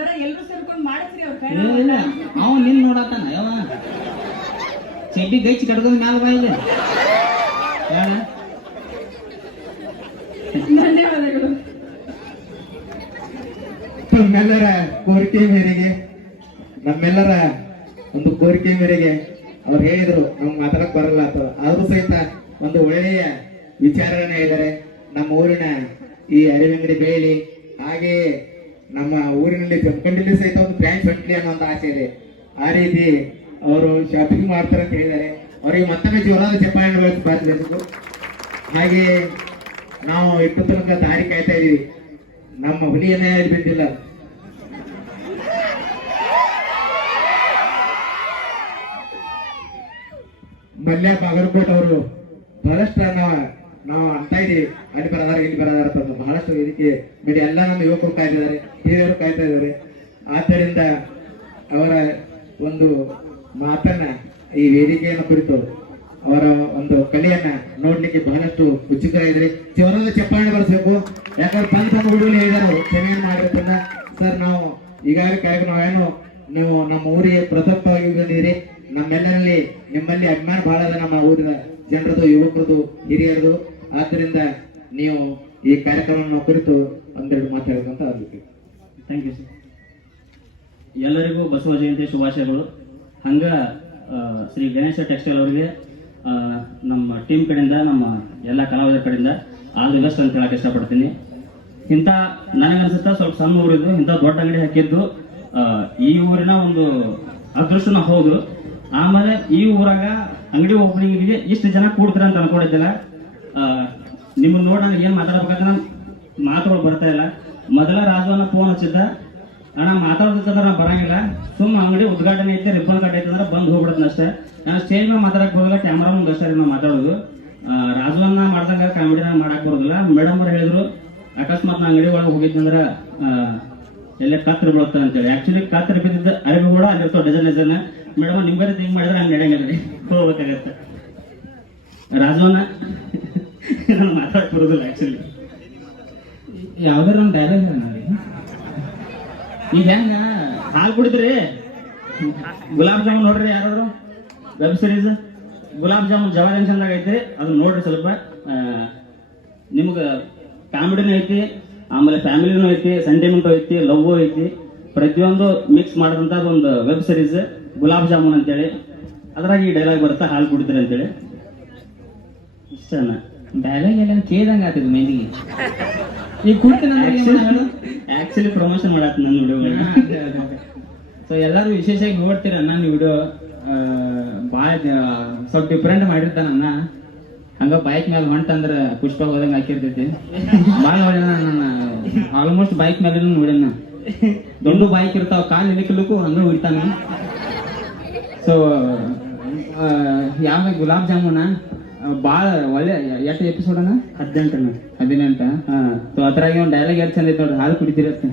ಒಂದರ ಎಲ್ಲರೂ ಸೇರ್ಕೊಂಡು ಮಾಡಿಸ್ರಿ ಅವ್ರ ಕೈ ಇಲ್ಲ. ಅವ ನಿನ್ ನೋಡತ್ತಾನ ಯಾವ? ಚಡ್ಡಿ ಗೈಚಿ ಕಡ್ಕೊಂಡ್ ಮ್ಯಾಲ ಬಾಯಿಲ್ಲ ಧನ್ಯವಾದಗಳು. ನಮ್ಮೆಲ್ಲರ ಕೋರಿಕೆ ಮೇರೆಗೆ ನಮ್ಮೆಲ್ಲರ ಒಂದು ಕೋರಿಕೆ ಮೇರೆಗೆ ಅವ್ರು ಹೇಳಿದ್ರು ನಮ್ಗೆ ಮಾತಾಡಕ್ ಬರಲ್ಲ ಅಂತ. ಆದ್ರೂ ಸಹಿತ ಒಂದು ಒಳ್ಳೆಯ ವಿಚಾರಗಳನ್ನ ಹೇಳಿದ್ದಾರೆ ನಮ್ಮ ಊರಿನ ಈ ಅರಿವಂಗಡಿ ಬೇಲಿ ಹಾಗೆಯೇ ನಮ್ಮ ಊರಿನಲ್ಲಿ ಜಮಖಂಡಿಲಿ ಸಹಿತ ಒಂದು ಬ್ರ್ಯಾಂಚ್ ಹೊಂಟ್ಲಿ ಅನ್ನೋ ಒಂದು ಆಸೆ ಇದೆ. ಆ ರೀತಿ ಅವರು ಶಾಪಿಂಗ್ ಮಾಡ್ತಾರೆ ಅಂತ ಹೇಳಿದ್ದಾರೆ. ಅವರಿಗೆ ಮತ್ತೊಮ್ಮೆ ಜೋರಾದ ಚಪ್ಪಾಳೆ ಬಾರಿಸಬೇಕು ಹಾಗೆ ನಾವು ಇಪ್ಪತ್ತು ತನಕ ದಾರಿ ಕಾಯ್ತಾ ಇದೀವಿ. ನಮ್ಮ ಹುಲಿಯನ್ನೇ ಇಲ್ಲಿ ಬಿದ್ದಿಲ್ಲ. ಮಲ್ಯ ಬಾಗಲಕೋಟ್ ಅವರು ಬಹಳಷ್ಟು ನಾವು ನಾವು ಅಂತ ಇದೀವಿ ಅಲ್ಲಿ ಬರದಾರ, ಇಲ್ಲಿ ಬರದಾರ ಅಂತ ಬಹಳಷ್ಟು ವೇದಿಕೆ ಬಿಡಿ. ಎಲ್ಲ ನಮ್ಮ ಯುವಕರು ಕಾಯ್ತಿದ್ದಾರೆ ಹಿರಿಯರು ಕಾಯ್ತಾ ಇದ್ದಾರೆ. ಆದ್ದರಿಂದ ಅವರ ಒಂದು ಮಾತನ್ನ ಈ ವೇದಿಕೆಯನ್ನು ಕುರಿತು ಅವರ ಒಂದು ಕಲೆಯನ್ನ ನೋಡ್ಲಿಕ್ಕೆ ಬಹಳಷ್ಟು ಉತ್ಸುಕರಾಗಿದ್ದಾರೆ. ಜೋರಾದ ಚಪ್ಪಾಳೆ ಬಳಸಬೇಕು ಯಾಕಂದ್ರೆ ತಮ್ಮ ತಮ್ಮ ಹುಡುಗರು ಹೇಳಿದರು ಕ್ಷಮೆಯನ್ನು ಮಾಡಿರ್ತಂದ ಸರ್, ನಾವು ಈಗಾಗಲೇ ಕಾರ್ಯಕ್ರಮ ಏನು, ನೀವು ನಮ್ಮ ಊರಿಗೆ ಪ್ರಸಕ್ತವಾಗಿ ಬಂದಿದ್ದೀರಿ. ನಮ್ಮೆಲ್ಲರಲ್ಲಿ ನಿಮ್ಮಲ್ಲಿ ಅಭಿಮಾನ ಬಹಳ ನಮ್ಮ ಊರಿನ ಜನರದು, ಯುವಕರದು, ಹಿರಿಯರದು. ಆದ್ದರಿಂದ ನೀವು ಈ ಕಾರ್ಯಕ್ರಮವನ್ನು ಕುರಿತು ಒಂದೆರಡು ಮಾತಾಡಬೇಕಂತ ಅದಕ್ಕೆ ಥ್ಯಾಂಕ್ ಯು ಸರ್ ಎಲ್ಲರಿಗೂ ಬಸವ ಜಯಂತಿ ಶುಭಾಶಯಗಳು. ಹಂಗ ಶ್ರೀ ಗಣೇಶ ಟೆಕ್ಸ್ಟೈಲ್ ಅವರಿಗೆ ನಮ್ಮ ಟೀಮ್ ಕಡೆಯಿಂದ, ನಮ್ಮ ಎಲ್ಲ ಕಲಾವಿದರ ಕಡೆಯಿಂದ ಆಲ್ ದಿ ಬೆಸ್ಟ್ ಅಂತ ಹೇಳಕ್ಕೆ ಇಷ್ಟಪಡ್ತೀನಿ. ಇಂಥ, ನನಗನ್ಸುತ್ತಾ ಸ್ವಲ್ಪ ಸಣ್ಣ ಊರಿದ್ದು ಇಂಥ ದೊಡ್ಡ ಅಂಗಡಿ ಹಾಕಿದ್ದು ಈ ಊರಿನ ಒಂದು ಅದೃಷ್ಟನ ಹೌದು. ಆಮೇಲೆ ಈ ಊರಾಗ ಅಂಗಡಿ ಓಪನಿಂಗಿಗೆ ಇಷ್ಟು ಜನ ಕೂಡ್ತಾರೆ ಅಂತ ಅನ್ಕೊಂಡಿದ್ದಿಲ್ಲ. ನಿಮ್ಮನ್ನ ನೋಡಿ ನನಗೆ ಏನು ಮಾತಾಡ್ಬೇಕಂತ ನಾನು ಮಾತುಗಳು ಬರ್ತಾ ಇಲ್ಲ. ಮೊದಲ ರಾಜವನ್ನ ಫೋನ್ ಹಚ್ಚಿದ್ದ. ಅಣ್ಣ ಮಾತಾಡ್ತಿದ್ರೆ ನಾ ಬರಂಗಿಲ್ಲ. ಸುಮ್ಮ ಅಂಗಡಿ ಉದ್ಘಾಟನೆ ಐತೆ ರಿಬ್ಬನ್ ಕಟ್ ಐತೆ ಅಂದ್ರೆ ಬಂದು ಹೋಗ್ಬಿಡುತ್ತೆ ಅಷ್ಟೇ. ನಾನು ಸ್ಟೇಜ್ ಮೇಲೆ ಮಾತಾಡಕ್ ಬರೋಲ್ಲ ಕ್ಯಾಮ್ರಾ ಮುಂದೆ ಅಷ್ಟೇ ನಾವು ಮಾತಾಡೋದು. ರಾಜವನ್ನ ಮಾಡ್ದಂಗ ಕಾಮಿಡಿನ ಮಾಡಕ್ ಬರೋದಿಲ್ಲ. ಮೇಡಮ್ ಅವ್ರು ಹೇಳಿದ್ರು, ಅಕಸ್ಮಾತ್ ನಾ ಅಂಗಡಿ ಒಳಗೆ ಹೋಗಿದ್ದಂದ್ರೆ ಎಲ್ಲೇ ಕತ್ರಿ ಬೀಳುತ್ತೆ ಅಂತೇಳಿ. ಆಕ್ಚುಲಿ ಕತ್ರಿ ಬಿದ್ದಿದ್ದ ಅರಿವು ಕೂಡ ಅಲ್ಲಿರ್ತಾವ ಡಿಸೈನ್ ಡಜನ್. ಮೇಡಮ್ ನಿಮ್ಗೆ ಹಿಂಗೆ ಮಾಡಿದ್ರೆ ಹಂಗೆ ನಡೆಯಂಗಿಲ್ಲ ರೀ. ಹೋಗ್ಬೇಕಾಗತ್ತೆ. ರಾಜವನ ನಾನು ಮಾತಾಡಕ್ ಬರೋದಿಲ್ಲ ಆಕ್ಚುಲಿ ಯಾವ್ದಾರ ಒಂದು ಡೈಲಾಗ್ ಹೇಳಿ ಈಗ ಹೆಂಗ? ಹಾಲು ಕುಡಿದ್ರಿ? ಗುಲಾಬ್ ಜಾಮೂನ್ ನೋಡ್ರಿ ಯಾರಾದ್ರು? ವೆಬ್ ಸೀರೀಸ್ ಗುಲಾಬ್ ಜಾಮೂನ್ ಜವಾರಿ ಚಂದಾಗ ಐತಿ ಅದನ್ನ ನೋಡ್ರಿ ಸ್ವಲ್ಪ. ನಿಮ್ಗೆ ಕಾಮಿಡಿನೂ ಐತಿ ಆಮೇಲೆ ಫ್ಯಾಮಿಲಿನೂ ಐತಿ ಸೆಂಟಿಮೆಂಟ್ ಐತಿ ಲವ್ ಐತಿ. ಪ್ರತಿಯೊಂದು ಮಿಕ್ಸ್ ಮಾಡಿದಂತ ಒಂದು ವೆಬ್ ಸೀರೀಸ್ ಗುಲಾಬ್ ಜಾಮೂನ್ ಅಂತೇಳಿ. ಅದ್ರಾಗ ಈ ಡೈಲಾಗ್ ಬರುತ್ತೆ? ಹಾಲು ಕುಡಿದ್ರೆ ಅಂತೇಳಿ. ಇಷ್ಟನ ಡೈಲಾಗ್ ಎಲ್ಲ ಕೇದಂಗ ಆತಿದ್ ಮಂದಿಗೆ ಈಗ ಕುಡ್ತೀನಿ ಆಕ್ಚುಲಿ ಪ್ರಮೋಷನ್ ಮಾಡತ್ತ ನನ್ನ ವಿಡಿಯೋಗಳನ್ನ ಸೊ ಎಲ್ಲರೂ ವಿಶೇಷವಾಗಿ ನೋಡ್ತೀರ ನಾನು ವಿಡಿಯೋ ಭಾಳ ಸ್ವಲ್ಪ ಡಿಫ್ರೆಂಟ್ ಮಾಡಿರ್ತಾನ ಅಣ್ಣ. ಹಂಗ ಬೈಕ್ ಮೇಲೆ ಹೊಂಟಂದ್ರ ಪುಷ್ಪ ಹೋದಂಗ ಹಾಕಿರ್ತೈತಿ. ಭಾಳ ನೋಡ್ಯಾನ ನನ್ನ ಆಲ್ಮೋಸ್ಟ್ ಬೈಕ್ ಮೇಲೆ ನೋಡ್ಯಾನ ದೊಡ್ಡ ಬೈಕ್ ಇರ್ತಾವ ಕಾಲ್ ಇಳಿಕಲಕ್ಕೂ ಹಂಗ ಉಳಿತಾನ ಸೊ ಯಾವ ಗುಲಾಬ್ ಜಾಮೂನ ಭಾಳ ಒಳ್ಳೆ ಎಷ್ಟು ಎಪಿಸೋಡ್ ಅಣ್ಣ? ಹದಿನೆಂಟ ಹಾ. ಸೊ ಅದ್ರಾಗ ಒಂದು ಡೈಲಾಗ್ ಎಷ್ಟು ಚಂದ ಐತೆ ನೋಡ್ರಿ ಹಾಲು ಕುಡಿತಿರತ್ತೆ.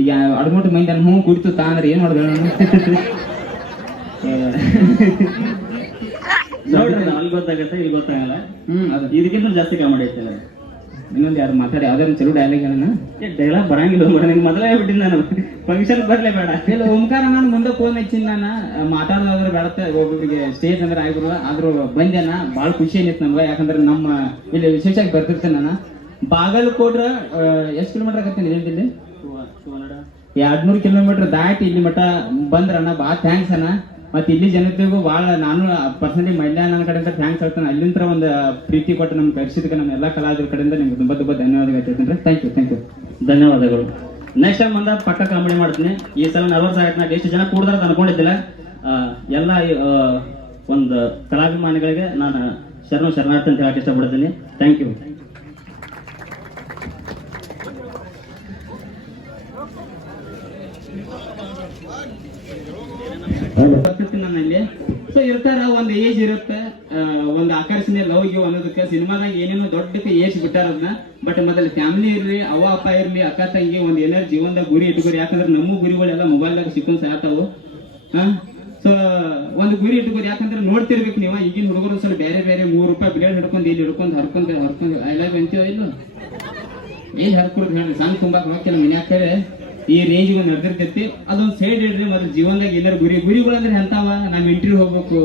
ಈಗ ಅಡ್ಮೋಟ್ ಮೈಂಡ್ ಅನ್ನ ಹ್ಞೂ ಕುಡಿತು ತಾ ಅಂದ್ರೆ ಏನು ಮಾಡಿದೆ ನೋಡ್ರಿ ಅಲ್ಲಿ ಗೊತ್ತಾಗತ್ತೆ ಇಲ್ಲಿ ಗೊತ್ತಾಗಲ್ಲ? ಹ್ಮ್ ಅದು. ಇದಕ್ಕಿಂತ ಜಾಸ್ತಿ ಕಾಮಿಡಿ ಐತೆ ಇನ್ನೊಂದು ಯಾರು ಮಾತಾಡಿ ಯಾವ್ದಾದ್ರು ಚಲೋ ಡೈಲಾಗ್ ಹೇಳೋಣ ಡೈಲಾಗ್ ಬರಂಗಿಲ್ಲ ನಿಮ್ಗೆ ಮೊದಲೇ ಬಿಟ್ಟಿದ್ದೆ ನಾನು ಫಂಕ್ಷನ್ ಬರ್ಲೇ ಬೇಡ. ಇಲ್ಲ ಓಂಕಾರ ನಾನು ಮುಂದೆ ಫೋನ್ ಹಚ್ಚಿನ ನಾನು. ಮಾತಾಡೋದಾದ್ರೆ ಬೇಡತ್ತೆ. ಒಬ್ಬೊಬ್ಬರಿಗೆ ಸ್ಟೇಜ್ ಅಂದ್ರೆ ಆಗಿರಲ್ಲ ಆದ್ರೂ ಬಂದೇನ ಭಾಳ ಖುಷಿ ಏನಿತ್ತು ನಮ್ಗೆ ಯಾಕಂದ್ರೆ ನಮ್ಮ ಇಲ್ಲಿ ವಿಶೇಷವಾಗಿ ಬರ್ತಿರ್ತೇನೆ ನಾನು. ಬಾಗಲಕೋಟ್ರ ಎಷ್ಟು ಕಿಲೋಮೀಟರ್ ಆಗತ್ತೆ ಇಲ್ಲಿ? ಎರಡ್ನೂರು ಕಿಲೋಮೀಟರ್ ದಾಟಿ ಇಲ್ಲಿ ಮಠ ಬಂದ್ರಣ್ಣ ಬಹಳ ಥ್ಯಾಂಕ್ಸ್ ಅಣ್ಣ. ಮತ್ತೆ ಇಲ್ಲಿ ಜನತೆಗೂ ಭಾಳ ನಾನು ಪರ್ಸನಲಿ ಮಹಿಳಾ ನನ್ನ ಕಡೆಯಿಂದ ಥ್ಯಾಂಕ್ಸ್ ಹೇಳ್ತಾನೆ. ಅಲ್ಲಿಂದ ಒಂದು ಪ್ರೀತಿ ಕೊಟ್ಟು ನಮ್ಗೆ ಕರ್ಸಿದಕ್ಕೆ ನಮ್ಮ ಎಲ್ಲ ಕಲಾವಿದರ ಕಡೆಯಿಂದ ನಿಮ್ಗೆ ತುಂಬಾ ತುಂಬ ಧನ್ಯವಾದಗಳು ಹೇಳ್ತೀನಿ. ಥ್ಯಾಂಕ್ ಯು ಥ್ಯಾಂಕ್ ಯು ಧನ್ಯವಾದಗಳು. ನೆಕ್ಸ್ಟ್ ಟೈಮ್ ಬಂದ ಪಕ್ಕ ಕಾಮಿಡಿ ಮಾಡ್ತೀನಿ. ಈ ಸಲ ನಲ್ವತ್ತು ಸಾವಿರ ನಾಲ್ಕು, ಎಷ್ಟು ಜನ ಕೂಡದಾರ ಅನ್ಕೊಂಡಿದ್ದಿಲ್ಲ. ಎಲ್ಲ ಒಂದು ಕಲಾಭಿಮಾನಿಗಳಿಗೆ ನಾನು ಶರಣ, ಶರಣಾರ್ಥಿ ಅಂತ ಹೇಳಕ್ಕೆ ಇಷ್ಟಪಡ್ತೀನಿ. ಥ್ಯಾಂಕ್ ಯು ನನ್ನಲ್ಲಿ ಸೊ ಇರ್ತಾರ, ಒಂದ್ ಏಜ್ ಇರುತ್ತೆ. ಒಂದ್ ಆಕರ್ಷಣೆ ಲವ್ ಗಿವ್ ಅನ್ನೋದಕ್ಕೆ ಸಿನಿಮಾದಾಗ ಏನೇನೋ ದೊಡ್ಡಕ್ಕೆ ಏಜ್ ಬಿಟ್ಟಾರ ಅದನ್ನ. ಬಟ್ ಮೊದಲು ಫ್ಯಾಮಿಲಿ ಇರ್ಲಿ ಅವ ಅಪ್ಪ ಇರ್ಲಿ, ಅಕ್ಕ, ತಂಗಿ, ಒಂದ್ ಏನಾರ ಜೀವನದಾಗ ಗುರಿ ಇಟ್ಕೋರಿ. ಯಾಕಂದ್ರೆ ನಮ್ಮ ಗುರಿಗಳೆಲ್ಲ ಮೊಬೈಲ್ದಾಗ ಸಿಕ್ಕೊಂಡ್ ಸಾತಾವು ಸೊ ಒಂದು ಗುರಿ ಇಟ್ಕೋರಿ. ಯಾಕಂದ್ರೆ ನೋಡ್ತಿರ್ಬೇಕು ನೀವು. ಈಗಿನ ಹುಡುಗರು ಸ್ವಲ್ಪ ಬೇರೆ ಬೇರೆ ಮೂರು ರೂಪಾಯಿ ಬ್ಲೇಡ್ ಹಿಡ್ಕೊಂಡು ಇಲ್ಲಿ ಹಿಡ್ಕೊಂಡು ಹರ್ಕೊಂಡ್ ಹರ್ಕೊಂಡು ಐ ಲವ್ ಅಂತೀವ ಇಲ್ಲ ಏನ್ ಹರ್ಕೊಡ್ದು ಹೇಳ್ರಿ? ಸಣ್ಣ ತುಂಬಾಕ್ ಹೋಗ್ತಿಲ್ಲ ಮನೆ ಹಾಕ್ತಾರೆ ಈ ರೇಂಜ್ ಒಂದು ನಡೆದಿರ್ತೈತಿ. ಅದೊಂದು ಸೈಡ್ ಇಡ್ರಿ. ಮೊದಲು ಜೀವನದಾಗ ಎಲ್ಲರ ಗುರಿ ಗುರಿಗಳು ಅಂದ್ರೆ ಎಂತಾವ? ನಾವ್ ಇಂಟ್ರಿ ಹೋಗ್ಬೇಕು.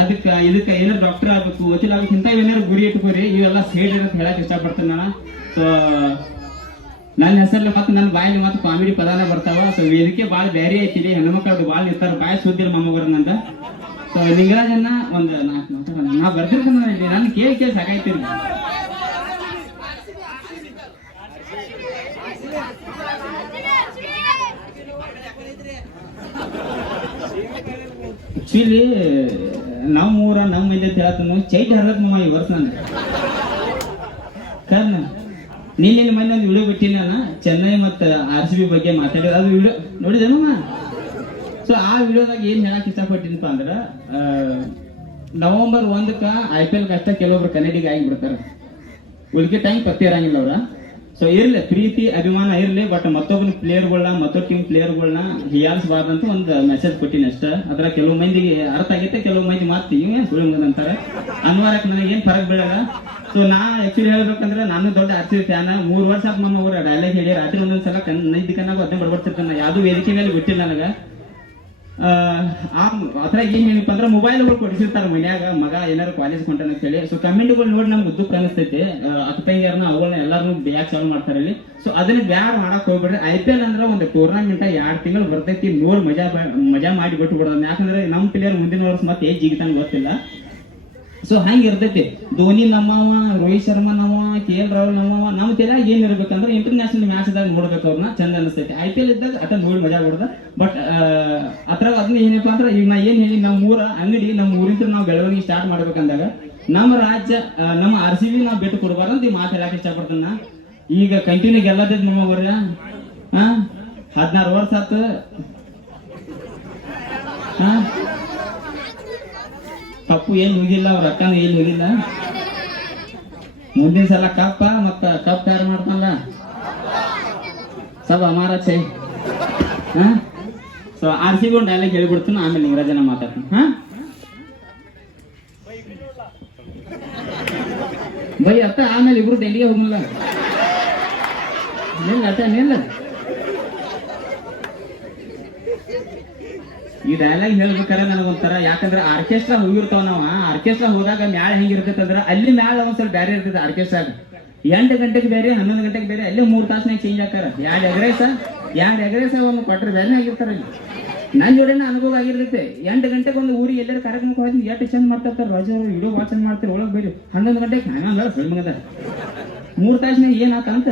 ಅದಕ್ಕ ಇದಕ್ಕೆ ಏನಾರು ಡಾಕ್ಟರ್ ಆಗ್ಬೇಕು ವಕೀಲ ಆಗ್ಬೇಕು ಇಂಥ ಏನಾರು ಗುರಿ ಇಟ್ಕೋರಿ ಇವೆಲ್ಲ ಸೇಡ್ ಅಂತ ಹೇಳಕ್ ಇಷ್ಟಪಡ್ತೇನೆ ನಾನು. ಸೊ ನನ್ನ ಹೆಸರಲ್ಲಿ ಮತ್ತೆ ನನ್ನ ಬಾಯಲ್ಲಿ ಮತ್ತೆ ಕಾಮಿಡಿ ಪದಾನ ಬರ್ತಾವ. ಸೊ ಇದಕ್ಕೆ ಭಾಳ ಬ್ಯಾರಿ ಐತಿರಿ. ಹೆಣ್ಮಕ್ಳದ್ದು ಭಾಳ ನಿಂತಾರ ಬಾಯಿ ಸುದ್ದಿಲ್ಲ ಮೊಮ್ಮಗರನ್ನಂತ ಸೊ ಲಿಂಗರಾಜನ್ನ ಒಂದು ನಾಲ್ಕು ಮಾತಾಡೋಣ ನಾ ಬರ್ತಿರ್ತೇನೆ ನನ್ನ ಕೇಳಿ ಕೇಳಿ ಸಾಕಾಯ್ತೀರಿ. ಆಕ್ಚುಲಿ ನಮ್ಮ ಊರ ನಮ್ಮ ಮಂದಿ ಅಂತ ಹೇಳ್ತಾನು ಚೈಟ್ ಹರ್ಲಕ್ ಮಾವ ಈ ವರ್ಷ ನಾನು ಕಾರಣ ನಿನ್ನೆ ಮನೆ ಒಂದು ವಿಡಿಯೋ ಬಿಟ್ಟಿನಿ ನಾನು ಚೆನ್ನೈ ಮತ್ತು ಆರ್ ಸಿ ಬಿ ಬಗ್ಗೆ ಮಾತಾಡಿದ್ರೆ ಅದು ವಿಡಿಯೋ ನೋಡಿದೇನಮ್ಮ ಸೊ ಆ ವಿಡಿಯೋದಾಗ ಏನು ಹೇಳಕ್ ಇಷ್ಟಪಟ್ಟಿನಪ್ಪ ಅಂದ್ರೆ ನವಂಬರ್ ಒಂದಕ್ಕ ಐ ಪಿ ಎಲ್ ಕಷ್ಟ ಕೆಲವೊಬ್ರು ಕನ್ನಡಿಗೆ ಆಗಿ ಬಿಡ್ತಾರೆ ಉಳಿಕೆ ಟೈಮ್ ಪತ್ತೆ ಇರಂಗಿಲ್ಲ ಅವ್ರ. ಸೊ ಇರ್ಲಿ, ಪ್ರೀತಿ, ಅಭಿಮಾನ ಇರ್ಲಿ ಬಟ್ ಮತ್ತೊಬ್ಬನ ಪ್ಲೇಯರ್ಗಳನ್ನ ಮತ್ತೊಬ್ಬ ಟೀಮ್ ಪ್ಲೇಯರ್ಗಳನ್ನ ಹಿಯಾಲ್ಸ್ಬಾರ್ದಂತ ಒಂದು ಮೆಸೇಜ್ ಕೊಟ್ಟಿನಿ ಅಷ್ಟ. ಅದ್ರ ಕೆಲವು ಮಂದಿಗೆ ಅರ್ಥ ಆಗೈತೆ, ಕೆಲವು ಮಂದಿ ಮಾತು ಇವ್ ಸುಳ್ಳು ಅಂತಾರೆ? ಅನ್ವಾರಕ್ಕೆ ನನಗೆ ಏನ್ ಫರಕ್ ಬೀಳಲ್ಲ. ಸೊ ನಾ ಆಕ್ಚುಲಿ ಹೇಳ್ಬೇಕಂದ್ರೆ ನಾನು ದೊಡ್ಡ ಆರ್ಸಿ ಫ್ಯಾನ್ ಮೂರ್ ವರ್ಷ ಆತ್ ನಮ್ಮ ಊರ ಡೈಲಾಗ್ ಹೇಳಿ, ರಾತ್ರಿ ಒಂದೊಂದ್ಸಲ ಕಣ್ ನೈಟ್ ಕಣ್ಣಾಗ ಅದನ್ನ ಬಡ್ಬಡ್ತಿರ್ತಾನೆ ಯಾವ್ದು ವೇದಿಕೆ ಮೇಲೆ ಬಿಟ್ಟಿಲ್ಲ ನನಗ. ಆ ಅದ್ರಾಗ ಏನ್ ಏನಪ್ಪ ಅಂದ್ರೆ ಮೊಬೈಲ್ಗಳು ಕೊಡಿಸಿರ್ತಾರ ಮನ್ಯಾಗ, ಮಗ ಏನಾರು ಕಾಲೇಜ್ ಕೊಂಟಾನ ಅಂತ ಹೇಳಿ ಸೊ ಕಮೆಂಟ್ಗಳು ನೋಡಿ ನಮ್ಗೆ ಉದ್ದಕ್ ಅನಿಸ್ತೈತಿ. ಅಕ್ಕಂಗಿಯರ್ನ ಅವುಗಳನ್ನ ಎಲ್ಲಾರು ಬ್ಯಾಗ್ ಚಾಲು ಮಾಡ್ತಾರೆ ಇಲ್ಲಿ ಸೊ ಅದನ್ನ ಬ್ಯಾಡ್ ಮಾಡಕ್ ಹೋಗ್ಬಿಡ್ರಿ ಐ ಪಿ ಎಲ್ ಅಂದ್ರೆ ಒಂದು ಟೂರ್ನಮೆಂಟ್ ಎರಡ್ ತಿಂಗಳು ಬರ್ತೈತಿ. ನೋಡ್ ಮಜಾ ಮಜಾ ಮಾಡಿ ಬಿಟ್ಟು ಬಿಡೋದು ಯಾಕಂದ್ರೆ ನಮ್ಮ ಪ್ಲೇಯರ್ ಮುಂದಿನ ವರ್ಷ ಮತ್ತೆ ಏಜ್ ಜಿಗಿತಾನ ಗೊತ್ತಿಲ್ಲ. ಸೊ ಹಂಗೆ ಇರ್ತೈತಿ. ಧೋನಿ ನಮ್ಮವ ರೋಹಿತ್ ಶರ್ಮಾ ನಮ್ಮವ ಕೆ ಎಲ್ ರಾಹುಲ್ ನಮ್ಮವ ನಮ್ಮ ತಲೆ ಏನ್ ಇರ್ಬೇಕಂದ್ರೆ ಇಂಟರ್ನ್ಯಾಷನಲ್ ಮ್ಯಾಚ್ ದಾಗ ನೋಡ್ಬೇಕು ಅವ್ರನ್ನ ಚಂದ ಅನಿಸ್ತೈತಿ. ಐ ಪಿ ಎಲ್ ಇದ್ದಾಗ ಅಟ ನೋಡಿ ಮಜಾ ಬಿಡದ ಬಟ್ ಅದ್ರಾಗ ಅದನ್ನ ಏನಪ್ಪಾ ಅಂದ್ರೆ ಈಗ ನಾ ಏನ್ ಹೇಳಿ ನಮ್ಮ ಊರ ಅಂಗಡಿ ನಮ್ಮ ಊರಿಂದ ನಾವು ಬೆಳವಣಿಗೆ ಸ್ಟಾರ್ಟ್ ಮಾಡ್ಬೇಕಂದಾಗ ನಮ್ಮ ರಾಜ್ಯ ನಮ್ಮ ಆರ್ ಸಿ ಬಿ ನಾವು ಬಿಟ್ಟು ಕೊಡಬಾರ್ದು ಅಂತ ಈ ಮಾತು ಹೇಳಕ್ಕೆ ಇಷ್ಟಪಡ್ತಾನ. ಈಗ ಕಂಟಿನ್ಯೂ ಗೆಲ್ಲದಿದ್ ನಮ್ಮ ಊರ ಹದಿನಾರು ವರ್ಷ ಆತು. ಹಾ ಕಪ್ಪು ಏನು ಹೋಗಿಲ್ಲ ಅವ್ರ ಅಕ್ಕನ ಏನು ಹೋಗಿಲ್ಲ ಮುಂದಿನ ಸಲ ಕಪ್ಪ, ಮತ್ತ ಕಪ್ ತಯಾರು ಮಾಡ್ತಾನಲ್ಲ ಸಬ್ ಅಮಾರ ಹಾ? ಸೊ ಆರ್ ಡೈಲಾಗ್ ಹೇಳ್ಬಿಡ್ತೀನಿ ಆಮೇಲೆ ನಿಂಗರಾಜನ ಮಾತಾಡ್ತೀನಿ. ಹಾ? ಬೈ ಅತ್ತ, ಆಮೇಲೆ ಇಬ್ರು ಡೆಲ್ಲಿಗೆ ಹೋಗಲ್ಲ ನಿಲ್ಲ ಅತ್ತ, ನಿಲ್ಲ. ಈ ಡೈಲಾಗ್ ಹೇಳ್ಬೇಕಾರೆ ನನಗೊಂಥರ ಯಾಕಂದ್ರೆ ಆರ್ಕೆಸ್ಟ್ರಾ ಹೋಗಿರ್ತಾವ ನಾವ. ಆರ್ಕೆಸ್ಟ್ರಾ ಹೋದಾಗ ಮ್ಯಾಳ ಹೆಂಗಿರ್ತೈತೆ ಅಂದ್ರೆ ಅಲ್ಲಿ ಮ್ಯಾಲ ಒಂದ್ ಸ್ವಲ್ಪ ಬೇರೆ ಇರ್ತೈತೆ ಆರ್ಕೆಸ್ಟ್ರಾಗ ಎಂಟು ಗಂಟೆಗೆ ಬೇರೆ ಹನ್ನೊಂದು ಗಂಟೆಗೆ ಬೇರೆ ಅಲ್ಲಿ ಮೂರು ತಾಸನಾಗ ಚೇಂಜ್ ಆಕಾರ ಎರಡು ಎಗ್ರೇಸ ಎರಡು ಎಗ್ರೇಸ ಒಂದು ಕೊಟ್ರೆ ಬೇರೆ ಆಗಿರ್ತಾರ ಇಲ್ಲಿ ನನ್ನ ಜೋಡಿನ ಅನುಭವ ಆಗಿರ್ತೈತೆ. ಎಂಟು ಗಂಟೆಗೆ ಒಂದು ಊರಿಗೆ ಎಲ್ಲರೂ ಕಾರ್ಯಕ್ರಮಕ್ಕೆ ಹೋಗಿ ಎಷ್ಟು ಚಂದ ಮಾಡ್ತಾರೆ ರಾಜು ಇಡೋ ವಾಚನ್ ಮಾಡ್ತಾರೆ, ಒಳಗೆ ಬೇರೆ. ಹನ್ನೊಂದು ಗಂಟೆಗೆ ಹಂಗಲ್ಲ ಸುಳ್ಮಗದ ಮೂರು ತಾಸನಾಗ ಏನಾತಂತ?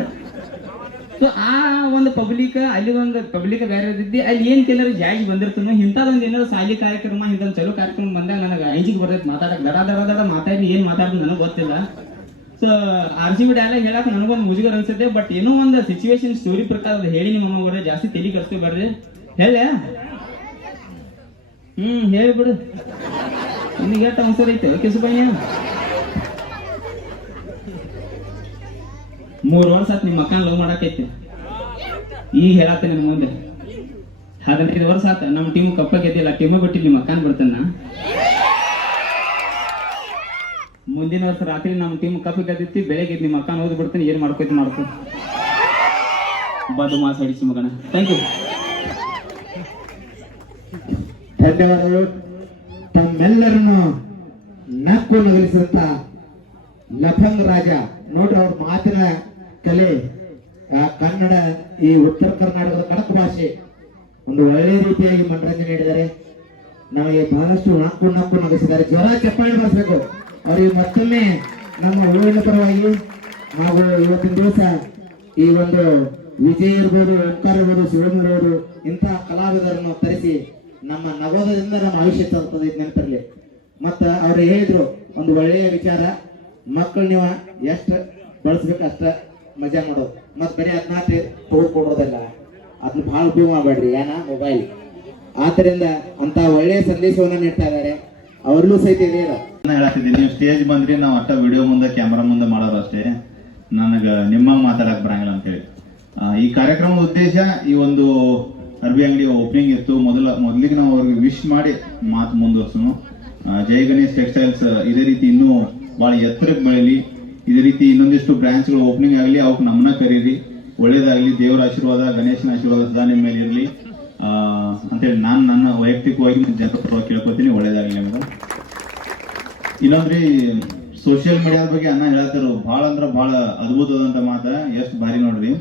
ಸೊ ಆ ಒಂದು ಪಬ್ಲಿಕ್, ಅಲ್ಲಿ ಒಂದು ಪಬ್ಲಿಕ್ ಬೇರೆ ಇದ್ದಿ ಅಲ್ಲಿ ಏನ್ ಕೆಲವರು ಜಾಗಿ ಬಂದಿರ್ತಾನೋ ಇಂಥದೊಂದು ಏನಾದ್ರು ಸಾಲಿ ಕಾರ್ಯಕ್ರಮ, ಇಂಥದ್ದು ಚಲೋ ಕಾರ್ಯಕ್ರಮ ಬಂದಾಗ ನನಗೆ ಐಜಿಗೆ ಬರ್ತೈತೆ, ಮಾತಾಡಕ್ ದಡ ದಡ ದಡ ಮಾತಾಡಿ, ಏನ್ ಮಾತಾಡೋದು ನನಗೆ ಗೊತ್ತಿಲ್ಲ. So R C B dialogue ಹೇಳಕ್ ನನಗೊಂದು ಮುಜುಗರ ಅನ್ಸುತ್ತೆ ಬಟ್ ಏನೋ ಒಂದು ಸಿಚುವೇಶನ್ ಸ್ಟೋರಿ ಪ್ರಕಾರ ಹೇಳಿ ನಿಮ್ಮ ಅಮ್ಮಗರ ಜಾಸ್ತಿ ತಲೆ ಕರ್ಸ್ಕೊ ಬರ್ರಿ. ಹೇಳ. ಹ್ಮ್ ಹೇಳ್ಬಿಡು ನಿನಗೆ ಎಷ್ಟು ಅವಸರ ಐತೆ ಕಿಸುಬಯ್ಯ ಮೂರು ವರ್ಷ ನಿಮ್ಮ ಅಕ್ಕನ ಲವ್ ಮಾಡಕೈತಿ ಈಗ ಹೇಳಾತ ನಿಮ್ಮ ಮುಂದೆ. ಹದಿನೈದು ವರ್ಷ ಆತ. ನಮ್ಮ ಟೀಮ್ ಕಪ್ಪ ಗೆದ್ದಿಲ್ಲ. ಟೀಮ್ ಕೊಟ್ಟಿಲ್ಲ ನಿಮ್ಮ ಅಕ್ಕನ ಬಿಡ್ತಾನ ಮುಂದಿನ ವರ್ಷ ರಾತ್ರಿ ನಮ್ಮ ಟೀಮ್ ಕಪ್ಪ ಗೆದ್ದಿತ್ತಿ, ಬೆಳಗ್ಗೆ ನಿಮ್ಮ ಅಕ್ಕನ ಓದಿ ಬಿಡ್ತೀನಿ. ಏನ್ ಮಾಡ್ಕೋತಿ ಮಾಡ್ಕೊ. ಬದು ಮಾಸ ಹೊಡಿಸಿ ಮಗನ. ಥ್ಯಾಂಕ್ ಯು ಧನ್ಯವಾದಗಳು. ತಮ್ಮೆಲ್ಲರನ್ನು ನಕ್ಕು ನಗರಿಸಿದಂತ ಲಫಂಗ್ ರಾಜ. ನೋಡ್ರಿ ಅವ್ರ ಮಾತಿನ ಕಲೆ. ಕನ್ನಡ ಈ ಉತ್ತರ ಕರ್ನಾಟಕದ ಕಡಕ ಭಾಷೆ ಒಂದು ಒಳ್ಳೆ ರೀತಿಯಾಗಿ ಮನರಂಜನೆ ನೀಡಿದ್ದಾರೆ. ನಮಗೆ ಬಹಳಷ್ಟು ನಾಕು ನಾಕು ನಗಿಸಿದ್ದಾರೆ ಜ್ವರ, ಚಪ್ಪಾಳೆ ಬರೆಸಬೇಕು ಅವರಿಗೆ ಮತ್ತೊಮ್ಮೆ ನಮ್ಮ ಊರಿನ ಪರವಾಗಿ ಹಾಗೂ ಇವತ್ತಿನ ದಿವಸ ಈ ಒಂದು ವಿಜಯ ಇರ್ಬೋದು, ಓಂಕಾರ ಇರ್ಬೋದು ಶಿವಮ್ ಇರ್ಬೋದು ಇಂತಹ ಕಲಾವಿದರನ್ನು ತರಿಸಿ ನಮ್ಮ ನಗೋದದಿಂದ ನಮ್ಮ ಆಯುಷ್ಯ ತರ್ತದೆ ಇದು ನೆನಪಿರ್ಲಿ ಮತ್ತ ಅವ್ರು ಹೇಳಿದ್ರು, ಒಂದು ಒಳ್ಳೆಯ ವಿಚಾರ ಮಕ್ಕಳು ನೀವು ಎಷ್ಟು ಬಳಸ್ಬೇಕು ಅಷ್ಟ ಮಜಾ ಮಾಡೋದು. ಮತ್ತೆ ಬರೀ ಅದನ್ನ ತಗೊಳ್ಕೊಡೋದಲ್ಲ ಅದನ್ನ ಬಹಳ ಉಪಯೋಗ ಮಾಡಬೇಡ್ರಿ, ಏನ? ಮೊಬೈಲ್ ಆದ್ರಿಂದ ಅಂತ ಒಳ್ಳೆಯ ಸಂದೇಶವನ್ನ ನೀಡ್ತಾ ಇದ್ದಾರೆ ಅವ್ರಲ್ಲೂ ಸಹಿತ ಇದೆಯಲ್ಲ ನಾನು ನೀವು ಸ್ಟೇಜ್ ಬಂದ್ರಿ, ನಾವು ಅಟ್ಟ ವಿಡಿಯೋ ಮುಂದೆ ಕ್ಯಾಮ್ರಾ ಮುಂದೆ ಮಾಡೋರು ಅಷ್ಟೇ. ನನಗೆ, ನಿಮ್ಮ ಮಾತಾಡಕ್ ಬರಂಗಿಲ್ಲ ಅಂತೇಳಿ ಹೇಳಿ. ಈ ಕಾರ್ಯಕ್ರಮದ ಉದ್ದೇಶ ಈ ಒಂದು ಅರ್ಬಿ ಅಂಗಡಿ ಓಪನಿಂಗ್ ಇತ್ತು. ಮೊದಲ, ಮೊದಲಿಗೆ ನಾವು ಅವ್ರಿಗೆ ವಿಶ್ ಮಾಡಿ ಮಾತು ಮುಂದುವರ್ಸೋಣ. ಜಯ ಗಣೇಶ್ ಟೆಕ್ಸ್ಟೈಲ್ಸ್ ಇದೇ ರೀತಿ ಇನ್ನೂ ಭಾಳ ಎತ್ತರಕ್ಕೆ ಬೆಳೀಲಿ. ಇದೇ ರೀತಿ ಇನ್ನೊಂದಿಷ್ಟು ಬ್ರಾಂಚ್ಗಳು ಓಪನಿಂಗ್ ಆಗಲಿ ಅವಕ್ಕೆ ನಮ್ಮನ್ನ ಕರೀರಿ. ಒಳ್ಳೇದಾಗಲಿ, ದೇವರ ಆಶೀರ್ವಾದ, ಗಣೇಶನ ಆಶೀರ್ವಾದ ಸದಾ ನಿಮ್ಮ ಮೇಲೆ ಇರಲಿ. ಅಂತೇಳಿ ನಾನು ನನ್ನ ವೈಯಕ್ತಿಕವಾಗಿ ಜನರ ಪರವಾಗಿ ಕೇಳ್ಕೊತೀನಿ, ಒಳ್ಳೇದಾಗಲಿ ನಿಮ್ಗೆ. ಇನ್ನೊಂದ್ರಿ ಸೋಷಿಯಲ್ ಮೀಡಿಯಾದ ಬಗ್ಗೆ ಅನ್ನ ಹೇಳ್ತಾರ ಭಾಳ ಅಂದ್ರೆ ಭಾಳ ಅದ್ಭುತವಾದಂತ ಮಾತ, ಎಷ್ಟು ಭಾರಿ ನೋಡ್ರಿ.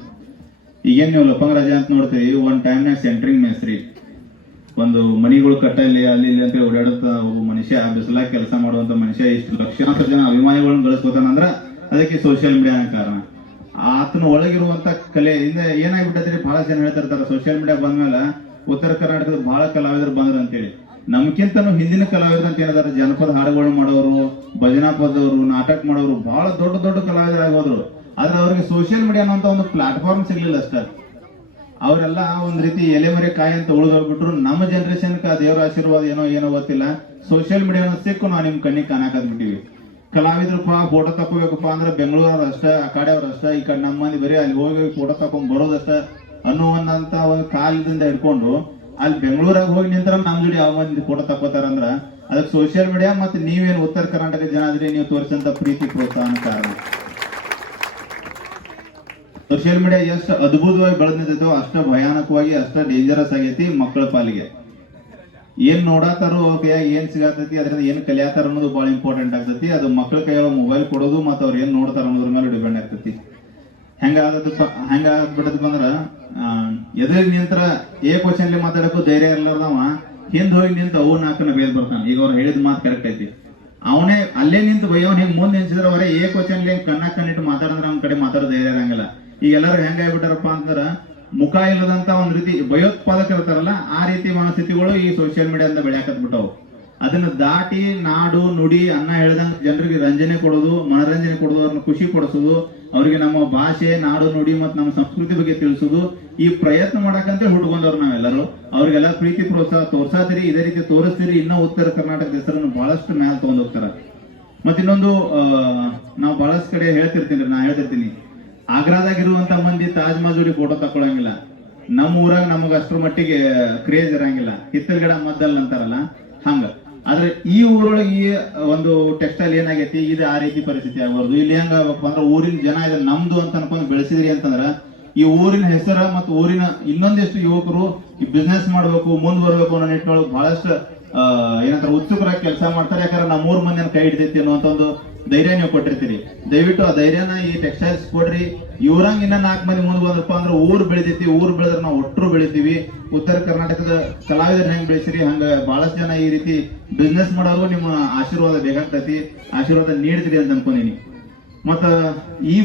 ಈಗೇನ್ ನೀವು ಲಪ್ಪಂಗ ರಾಜ ಅಂತ ನೋಡ್ತೀರಿ, ಒಂದ್ ಟೈಮ್ನಾಗ ಸೆಂಟ್ರಿಂಗ್ ಮೇಸ್ರಿ ಒಂದು ಮನಿಗಳು ಕಟ್ಟಲ್ಲಿ ಅಲ್ಲಿ ಇಲ್ಲಿ ಅಂತ ಓಡಾಡುತ್ತ ಒಬ್ಬ ಮನುಷ್ಯ ಬಿಸಿಲಾಗ ಕೆಲಸ ಮಾಡುವಂತ ಮನುಷ್ಯ ಇಷ್ಟು ಲಕ್ಷಾಂತರ ಜನ ಅಭಿಮಾನಿಗಳನ್ನ ಗಳಿಸ್ಕೊತಾನಂದ್ರ ಅದಕ್ಕೆ ಸೋಷಿಯಲ್ ಮೀಡಿಯಾ ಕಾರಣ. ಆತನ ಒಳಗಿರುವಂತ ಕಲೆ, ಇಂದ ಏನಾಗ್ಬಿಟ್ಟದ್ರಿ ಬಹಳ ಜನ ಹೇಳ್ತಾ ಇರ್ತಾರೆ ಸೋಷಿಯಲ್ ಮೀಡಿಯಾ ಬಂದ್ಮೇಲೆ ಉತ್ತರ ಕರ್ನಾಟಕದ ಬಹಳ ಕಲಾವಿದರು ಬಂದ್ರ ಅಂತೇಳಿ. ನಮ್ಕಿಂತನೂ ಹಿಂದಿನ ಕಲಾವಿದರು ಅಂತ ಏನಾದಾರ? ಜನಪದ ಹಾಡುಗಳು ಮಾಡೋರು, ಭಜನಾ ಪದವರು ನಾಟಕ ಮಾಡೋರು, ಬಹಳ ದೊಡ್ಡ ದೊಡ್ಡ ಕಲಾವಿದರಾಗೋದ್ರು ಆದ್ರೆ ಅವ್ರಿಗೆ ಸೋಷಿಯಲ್ ಮೀಡಿಯಾ ಅನ್ನೋ ಒಂದು ಪ್ಲಾಟ್ಫಾರ್ಮ್ ಸಿಗ್ಲಿಲ್ಲ ಅಷ್ಟೇ. ಅವರೆಲ್ಲ ಒಂದ್ ರೀತಿ ಎಲೆಮರೆ ಕಾಯಿ ಅಂತ ಉಳಿದೋಗ್ಬಿಟ್ರು ನಮ್ಮ ಜನರೇಷನ್ ದೇವರ ಆಶೀರ್ವಾದ ಏನೋ ಏನೋ ಗೊತ್ತಿಲ್ಲ. ಸೋಷಿಯಲ್ ಮೀಡಿಯಾ ಸಿಕ್ಕು ನಾವು ನಿಮ್ ಕಣ್ಣಿಗೆ ಕಾಣಕತ್ಬಿಟ್ಟಿವಿ ಕಲಾವಿದ್ರಪ್ಪ ಫೋಟೋ ತಕೋಬೇಕಪ್ಪ ಅಂದ್ರೆ ಬೆಂಗಳೂರವ್ರ ಅಷ್ಟೇ ಆ ಕಡೆ ಅಷ್ಟೇ ಈ ಕಡೆ ನಮ್ಮ ಮಂದಿ ಬರೀ ಅಲ್ಲಿ ಹೋಗಿ ಫೋಟೋ ತಕೊಂಡ್ ಬರೋದಷ್ಟೇ ಅನ್ನುವಂತ ಒಂದು ಕಾಲದಿಂದ ಹಿಡ್ಕೊಂಡು ಅಲ್ಲಿ ಬೆಂಗಳೂರಾಗ ಹೋಗಿ ನಿಂತ್ರ ನಮ್ ಜೋಡಿ ಯಾವ ಮಂದಿ ಫೋಟೋ ತಕೋತಾರಂದ್ರ ಅದಕ್ಕೆ ಸೋಷಿಯಲ್ ಮೀಡಿಯಾ ಮತ್ತೆ ನೀವೇನು ಉತ್ತರ ಕರ್ನಾಟಕ ಜನ ಆದ್ರೆ ನೀವು ತೋರಿಸಂತ ಪ್ರೀತಿ, ಪ್ರೋತ್ಸಾಹನ ಕಾರಣ. ಸೋಷಿಯಲ್ ಮೀಡಿಯಾ ಎಷ್ಟು ಅದ್ಭುತವಾಗಿ ಬೆಳೆದಿದ್ದೋ ಅಷ್ಟ ಭಯಾನಕವಾಗಿ ಅಷ್ಟ ಡೇಂಜರಸ್ ಆಗೈತಿ ಮಕ್ಕಳ ಪಾಲಿಗೆ. ಏನ್ ನೋಡಾತಾರು ಅವ್ರ ಕೈಯಾಗ ಏನ್ ಸಿಗತೈತಿ, ಅದರಿಂದ ಏನ್ ಕಲಿಯಾತಾರ ಅನ್ನೋದು ಬಹಳ ಇಂಪಾರ್ಟೆಂಟ್ ಆಗ್ತೈತಿ. ಅದು ಮಕ್ಳ ಕೈಯೊಳಗ ಮೊಬೈಲ್ ಕೊಡೋದು ಮತ್ತೆ ಅವ್ರು ಏನ್ ನೋಡ್ತಾರ ಅನ್ನೋದ್ರ ಮೇಲೆ ಡಿಪೆಂಡ್ ಆಗ್ತೈತಿ. ಹೆಂಗ ಹೆಂಗ ಆಗ್ಬಿಟ್ಟದಪ್ಪ ಅಂದ್ರ ಎದುರಿಗೆ ನಿಂತರ ಏ ಕ್ವಶನ್ಲಿ ಮಾತಾಡಕ್ಕೂ ಧೈರ್ಯ ಇರ್ಲಾರ್ದವ ಹಿಂದ್ ಹೋಗಿ ನಿಂತ ಅವು ನಾಲ್ಕನ ಬೇದ್ ಬರ್ತಾನೆ. ಈಗ ಅವ್ರು ಹೇಳಿದ ಮಾತು ಕರೆಕ್ಟ್ ಐತಿ. ಅವನೇ ಅಲ್ಲೇ ನಿಂತು ಬೈಯವನ್ ಹಿಂಗ್ ಮುಂದೆ ನಿಂತಿದ್ರೆ ಅವರೇ, ಏ ಕ್ವಶನ್ಲಿ ಕಣ್ಣ ಕಣ್ಣಿಟ್ಟು ಮಾತಾಡಿದ್ರೆ ಅವ್ನ ಕಡೆ ಮಾತಾಡೋ ಧೈರ್ಯ ಇರಂಗಿಲ್ಲ. ಈಗ ಎಲ್ಲರೂ ಹೆಂಗ್ ಆಗ್ಬಿಟ್ಟಾರಪ್ಪ ಅಂತಂದ್ರ ಮುಖ ಇಲ್ಲದಂತ ಒಂದ್ ರೀತಿ ಭಯೋತ್ಪಾದಕ ಇರ್ತಾರಲ್ಲ, ಆ ರೀತಿ ಮನಸ್ಥಿತಿಗಳು ಈ ಸೋಷಿಯಲ್ ಮೀಡಿಯಾದಿಂದ ಬೆಳೆಯಾಕತ್ಬಿಟ್ಟವು. ಅದನ್ನ ದಾಟಿ ನಾಡು, ನುಡಿ, ಅನ್ನ ಹೇಳ್ದಂಗ ಜನರಿಗೆ ರಂಜನೆ ಕೊಡೋದು, ಮನರಂಜನೆ ಕೊಡೋದು ಅವ್ರನ್ನ ಖುಷಿ ಕೊಡಿಸೋದು, ಅವ್ರಿಗೆ ನಮ್ಮ ಭಾಷೆ, ನಾಡು, ನುಡಿ ಮತ್ತು ನಮ್ಮ ಸಂಸ್ಕೃತಿ ಬಗ್ಗೆ ತಿಳಿಸೋದು, ಈ ಪ್ರಯತ್ನ ಮಾಡಕಂತ ಹುಡ್ಕೊಂಡವ್ರು ನಾವೆಲ್ಲರೂ. ಅವ್ರಿಗೆಲ್ಲ ಪ್ರೀತಿ ಪ್ರೋತ್ಸಾಹ ತೋರ್ಸಾತಿರಿ, ಇದೇ ರೀತಿ ತೋರಿಸ್ತೀರಿ, ಇನ್ನ ಉತ್ತರ ಕರ್ನಾಟಕದ ಹೆಸರನ್ನು ಬಹಳಷ್ಟು ಮ್ಯಾಲ ತಗೊಂಡೋಗ್ತಾರ. ಮತ್ತಿನ್ನೊಂದು ನಾವು ಬಹಳಷ್ಟು ಕಡೆ ಹೇಳ್ತಿರ್ತೀನಿ, ನಾ ಹೇಳ್ತಿರ್ತೀನಿ. ಆಗ್ರಾದಾಗ ಇರುವಂತ ಮಂದಿ ತಾಜ್ ಜೋಡಿ ಫೋಟೋ ತಕೊಳಂಗಿಲ್ಲ ನಮ್ಮ ಊರಾಗ ನಮಗ ಅಷ್ಟ್ರ ಮಟ್ಟಿಗೆ ಕ್ರೇಜ್ ಇರಂಗಿಲ್ಲ. ಹಿತ್ತಲ್ ಗಿಡ ಮದ್ದಲ್ ಅಂತಾರಲ್ಲ, ಹಂಗ. ಆದ್ರೆ ಈ ಊರೊಳಗೆ ಈ ಒಂದು ಟೆಕ್ಸ್ಟೈಲ್ ಏನಾಗೈತಿ, ಇದು ಆ ರೀತಿ ಪರಿಸ್ಥಿತಿ ಆಗ್ಬಾರ್ದು. ಇಲ್ಲಿ ಹೆಂಗ ಅಂದ್ರೆ ಊರಿನ ಜನ ಇದೆ ನಮ್ದು ಅಂತ ಅನ್ಕೊಂಡ್ ಬೆಳೆಸಿದ್ರಿ ಅಂತಂದ್ರ, ಈ ಊರಿನ ಹೆಸರ ಮತ್ತು ಊರಿನ ಇನ್ನೊಂದಿಷ್ಟು ಯುವಕರು ಈ ಬಿಸ್ನೆಸ್ ಮಾಡ್ಬೇಕು, ಮುಂದ್ ಬರ್ಬೇಕು ಅನ್ನೋ ನಿಟ್ಟಿನೊಳಗೆ ಬಹಳಷ್ಟು ಏನಂತಾರೆ ಉತ್ಸುಕರಾಗಿ ಕೆಲಸ ಮಾಡ್ತಾರೆ. ಯಾಕಂದ್ರೆ ನಮ್ಮ ಊರ್ ಮಂದಿನ ಕೈ ಹಿಡ್ತೈತಿ ಅನ್ನುವಂತ ಒಂದು ಧೈರ್ಯ ನೀವು ಕೊಟ್ಟಿರ್ತೀರಿ. ದಯವಿಟ್ಟು ಆ ಧೈರ್ಯನ ಈ ಟೆಕ್ಸ್ಟೈಲ್ಸ್ ಕೊಡ್ರಿ. ಇವ್ರಂಗ್ ಇನ್ನ ನಾಲ್ಕು ಮಂದಿ ಮುಂದೆ ಬಂದ್ರಪ್ಪ ಅಂದ್ರೆ ಊರ್ ಬೆಳಿತೈತಿ. ಊರ್ ಬೆಳೆದ್ರೆ ನಾವು ಒಟ್ಟರು ಬೆಳಿತೀವಿ. ಉತ್ತರ ಕರ್ನಾಟಕದ ಕಲಾವಿದರ ಹೆಂಗ್ ಬೆಳೆಸಿರಿ? ಹಂಗ ಬಹಳಷ್ಟು ಜನ ಈ ರೀತಿ ಬಿಸ್ನೆಸ್ ಮಾಡೋರು ನಿಮ್ಮ ಆಶೀರ್ವಾದ ಬೇಕಾಗ್ತೈತಿ. ಆಶೀರ್ವಾದ ನೀಡ್ತೀರಿ ಅಂತ ಅನ್ಕೊಂಡಿನಿ. ಮತ್ತ ಈ